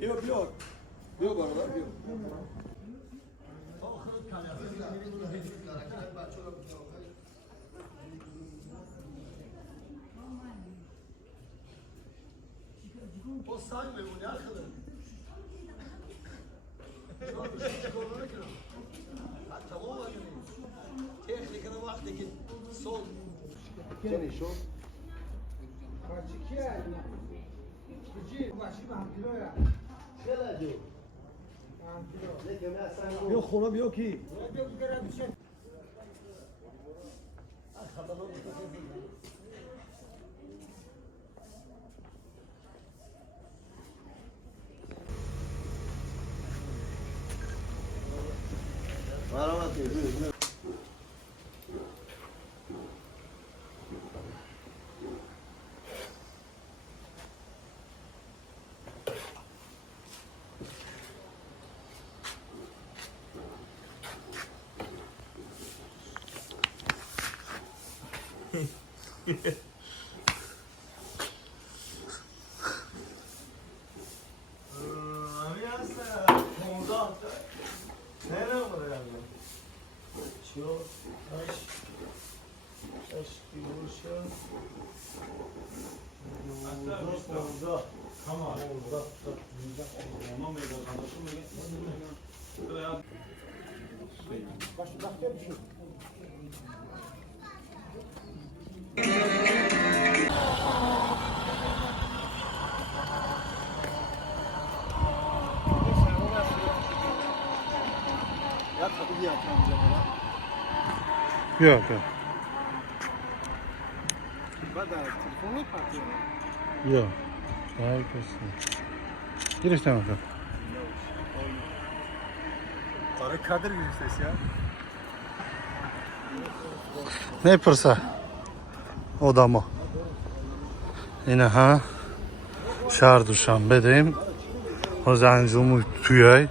Yok yok. Yok oralar yok. O saymıyor bu ne akıllı? Tamam mı? Teknikine bak dekin. Sol. Sen iş o. Kaçık ya. Gıcı. Başı mı kiloya? Şöyle diyor. Kilo. Yok oğlum yok ki. Yok bir kere bir şey. Merhaba diyor. Buyur. Ya tabii ya Yok yok. Bada telefonu patıyor. Yok. Harikasın. Girişten bakalım. Tarık Kadir gibi ses ya. Ne pırsa? O da mı? Yine ha. Şar Duşanbe'deyim. O zancımı tüyay.